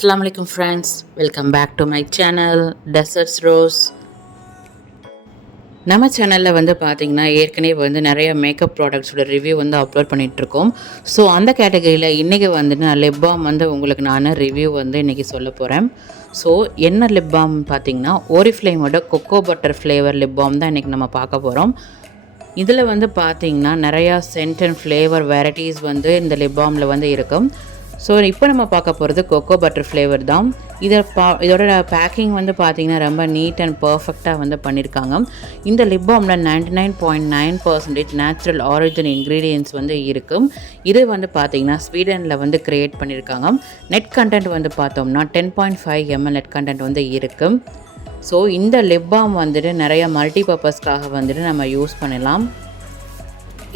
Assalamu alaikum friends, welcome back to my channel Deserts Rose. நம்ம சேனலில் வந்து பார்த்திங்கன்னா ஏற்கனவே வந்து நிறைய மேக்கப் ப்ராடக்ட்ஸோட ரிவ்யூ வந்து அப்லோட் பண்ணிகிட்ருக்கோம். ஸோ அந்த கேட்டகரியில் இன்றைக்கி வந்துட்டு நான் லிப் பாம் வந்து உங்களுக்கு நான் ரிவ்யூ வந்து இன்றைக்கி சொல்ல போகிறேன். ஸோ என்ன லிப் பாம் பார்த்திங்கன்னா ஓரிஃப்ளேமோட cocoa butter flavour lip balm தான் இன்றைக்கி நம்ம பார்க்க போகிறோம். இதில் வந்து பார்த்திங்கன்னா நிறையா சென்ட் அண்ட் ஃப்ளேவர் வெரைட்டிஸ் வந்து இந்த லிப் பாமில் வந்து இருக்கும். ஸோ இப்போ நம்ம பார்க்க போகிறது கொக்கோ பட்டர் ஃப்ளேவர் தான். இதோட பேக்கிங் வந்து பார்த்திங்கன்னா ரொம்ப நீட் அண்ட் பர்ஃபெக்டாக வந்து பண்ணியிருக்காங்க. இந்த லிப் பாமில் 99.9% நேச்சுரல் ஆரிஜின் இன்க்ரீடியன்ட்ஸ் வந்து இருக்கும். இது வந்து பார்த்திங்கன்னா ஸ்வீடனில் வந்து க்ரியேட் பண்ணியிருக்காங்க. நெட் கண்டென்ட் வந்து பார்த்தோம்னா 10.5 ml நெட் கண்டென்ட் வந்து இருக்கும். ஸோ இந்த லிப் பாம் வந்துட்டு நிறைய மல்டி பர்பஸ்க்காக வந்துட்டு நம்ம யூஸ் பண்ணலாம்.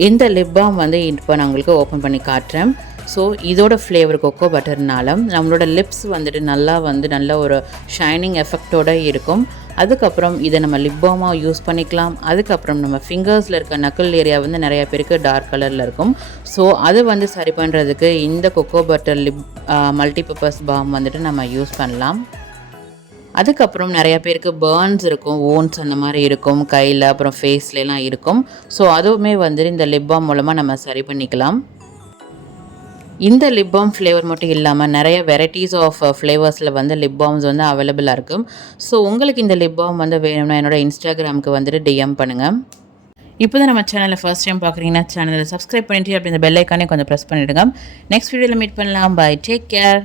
இந்த லிப் பாம் வந்து இப்போ நான் உங்களுக்கு ஓப்பன் பண்ணி காட்டுறேன். ஸோ இதோட ஃப்ளேவர் கொக்கோ பட்டர்னால நம்மளோட லிப்ஸ் வந்துட்டு நல்ல ஒரு ஷைனிங் எஃபெக்டோடு இருக்கும். அதுக்கப்புறம் இதை நம்ம லிப் பாமாக யூஸ் பண்ணிக்கலாம். அதுக்கப்புறம் நம்ம ஃபிங்கர்ஸில் இருக்க நக்கல் ஏரியா வந்து நிறைய பேருக்கு டார்க் கலரில் இருக்கும். ஸோ அது வந்து சரி பண்ணுறதுக்கு இந்த கொக்கோ பட்டர் மல்டிபர்பஸ் பாம் வந்துட்டு நம்ம யூஸ் பண்ணலாம். அதுக்கப்புறம் நிறையா பேருக்கு பேர்ன்ஸ் இருக்கும், ஓன்ஸ் அந்த மாதிரி இருக்கும் கையில், அப்புறம் ஃபேஸ்லாம் இருக்கும். ஸோ அதுவுமே வந்துட்டு இந்த லிப் பாம் மூலமாக நம்ம சரி பண்ணிக்கலாம். இந்த லிப் பாம் ஃப்ளேவர் மட்டும் இல்லாமல் நிறைய வெரைட்டிஸ் ஆஃப் ஃப்ளேவர்ஸில் வந்து லிப் பாம்ஸ் வந்து அவைலபிளாக இருக்கும். ஸோ உங்களுக்கு இந்த லிப் பாம் வந்து வேணும்னா என்னோட இன்ஸ்டாகிராமுக்கு வந்துட்டு டிஎம் பண்ணுங்கள். இப்போ தான் நம்ம சேனலில் ஃபர்ஸ்ட் டைம் பார்க்குறீங்கன்னா சேனலை சப்ஸ்கிரைப் பண்ணிட்டு அப்படி இந்த பெல் ஐக்கானே கொஞ்சம் ப்ரெஸ் பண்ணிவிடுங்க. நெக்ஸ்ட் வீடியோவில் மீட் பண்ணலாம். Bye, take care.